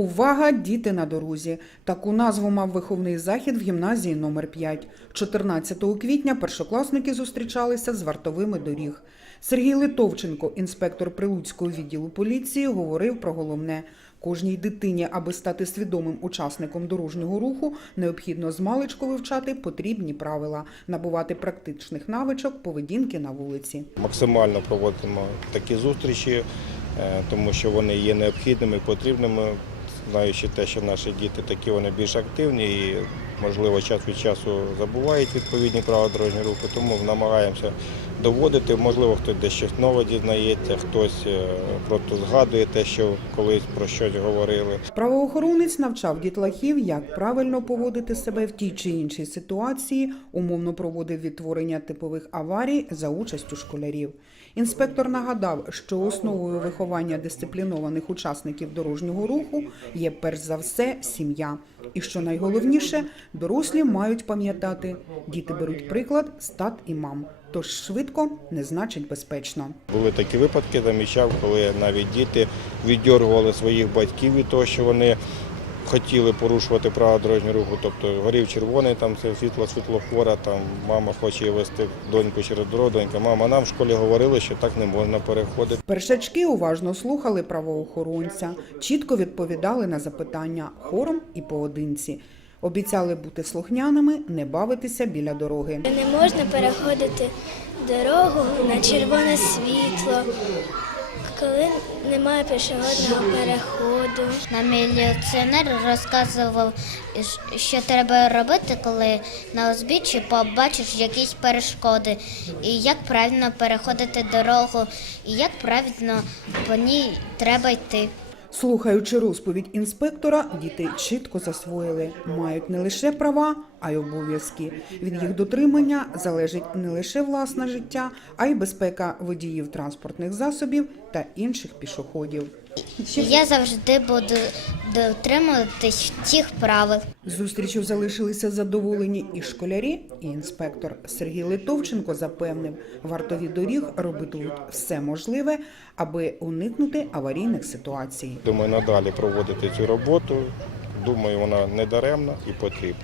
Увага, діти на дорозі. Таку назву мав виховний захід в гімназії номер 5 14 квітня першокласники зустрічалися з вартовими доріг. Сергій Литовченко, інспектор Прилуцького відділу поліції, говорив про головне. Кожній дитині, аби стати свідомим учасником дорожнього руху, необхідно з маличку вивчати потрібні правила, набувати практичних навичок поведінки на вулиці. Максимально проводимо такі зустрічі, е, тому що вони є необхідними, потрібними, знаючи те, що наші діти такі вони більш активні і, можливо, час від часу забувають відповідні правила дорожнього руху, тому намагаємося доводити. Можливо, хтось десь щось нове дізнається, хтось е, просто згадує те, що колись про щось говорили. Правоохоронець навчав дітлахів, як правильно поводити себе в тій чи іншій ситуації, умовно проводив відтворення типових аварій за участю школярів. Інспектор нагадав, що основою виховання дисциплінованих учасників дорожнього руху є перш за все сім'я. І що найголовніше, дорослі мають пам'ятати, діти беруть приклад з тат і мам. Тож швидко не значить безпечно. Були такі випадки, замічав, коли навіть діти віддергували своїх батьків від того, що вони хотіли порушувати правила дорожнього руху. Тобто горів червоний, там це світло світлофора, там мама хоче вести доньку через дорогу, донька, мама, нам в школі говорили, що так не можна переходити. Першачки уважно слухали правоохоронця, чітко відповідали на запитання хором і поодинці. Обіцяли бути слухняними, не бавитися біля дороги. Не можна переходити дорогу на червоне світло, коли немає пішохідного переходу. Нам міліціонер розказував, що треба робити, коли на узбіччі побачиш якісь перешкоди, і як правильно переходити дорогу, і як правильно по ній треба йти. Слухаючи розповідь інспектора, діти чітко засвоїли, мають не лише права, а й обов'язки. Від їх дотримання залежить не лише власне життя, а й безпека водіїв транспортних засобів та інших пішоходів. Я завжди буду дотримуватись тих правил. Зустрічю залишилися задоволені і школярі, і інспектор Сергій Литовченко запевнив, вартові доріг робитимуть все можливе, аби уникнути аварійних ситуацій. Думаю, надалі проводити цю роботу. Думаю, вона не даремна і потрібна.